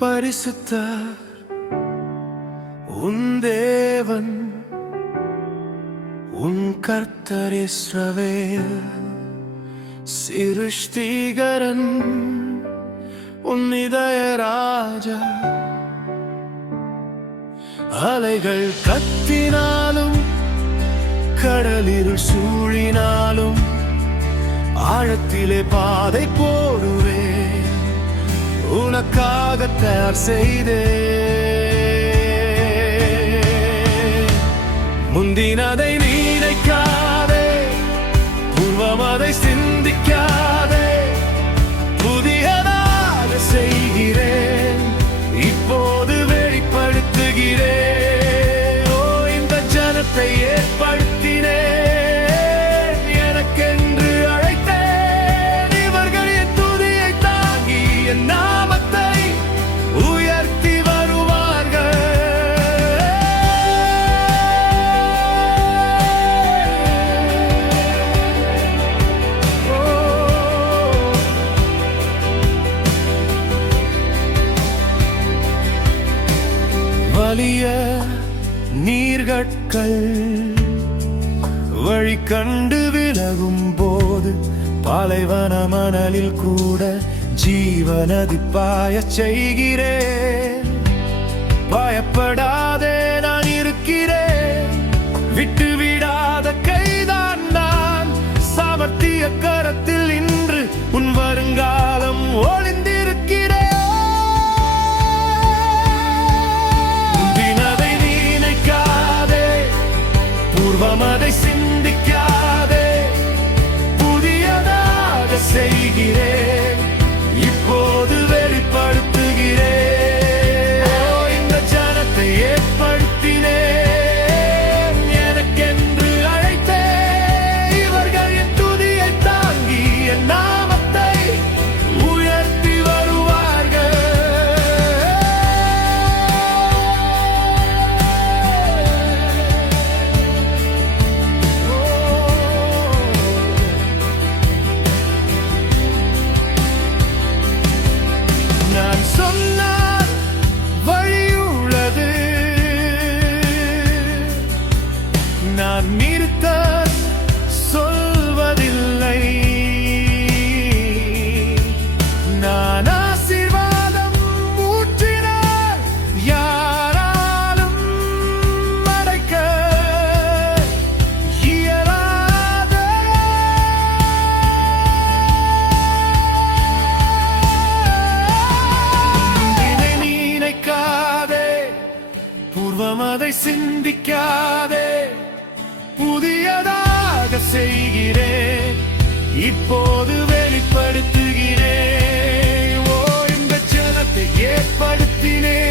பரிசுத்தர் உன் தேவன் உன் கர்த்தர் இஸ்ரவேல் சிருஷ்டிகரன் உன் இதய ராஜா. அலைகள் கத்தினாலும் கடலில் சூழினாலும் ஆழத்திலே பாதை போடுவேன் உனக்காக தயார் செய்தே. முந்தினதை நினைக்காதே, பூர்வம் அதை சிந்திக்காதே, புதியதாக செய்கிறேன் இப்போது வெளிப்படுத்துகிறேன். ஓ, இந்த ஜனத்தை ஏற்படுத்தினேன், எனக்கென்று அழைத்தேன். இவர்கள் என் துதியை தாங்கி என் நாமத்தை உயர்த்தி வருவார்கள். வலிய நீர்கட்கள் வழி கண்டு விலகும் போது பாலைவன மணலில் கூட ஜீவநதி பாயச் செய்கிறேன். பயப்படாதே, நான் இருக்கிறேன், விட்டுவிடாத கைதான் நான். சாமர்த்திய கரத்தில் இன்று உன் வருங்காலம் ஒளிந்திருக்கிறேன். அதை சிந்திக்காதே, புதியதாக செய்கிறேன் இப்போது வெளிப்படுத்துகிறேன். இந்த ஜனத்தை ஏற்படுத்தினேன், எனக்கென்று அழைத்தேன். இவர்கள் என் துதியை தாங்கி என் நாமத்தை உயர்த்தி வருவார்கள். நான் சொன்னால் வழியுள்ளது, நான் நிறுத்த சொல்வதில்லை. நான் ஆசீர்வாதம் ஊற்றினால் யாராலும் அடைக்க இயலாத. பூர்வம் அதை சிந்திக்காதே, புதியதாக செய்கிறேன் இப்போது வெளிப்படுத்துகிறேன். ஓ, இந்த ஜனத்தை ஏற்படுத்தினேன்,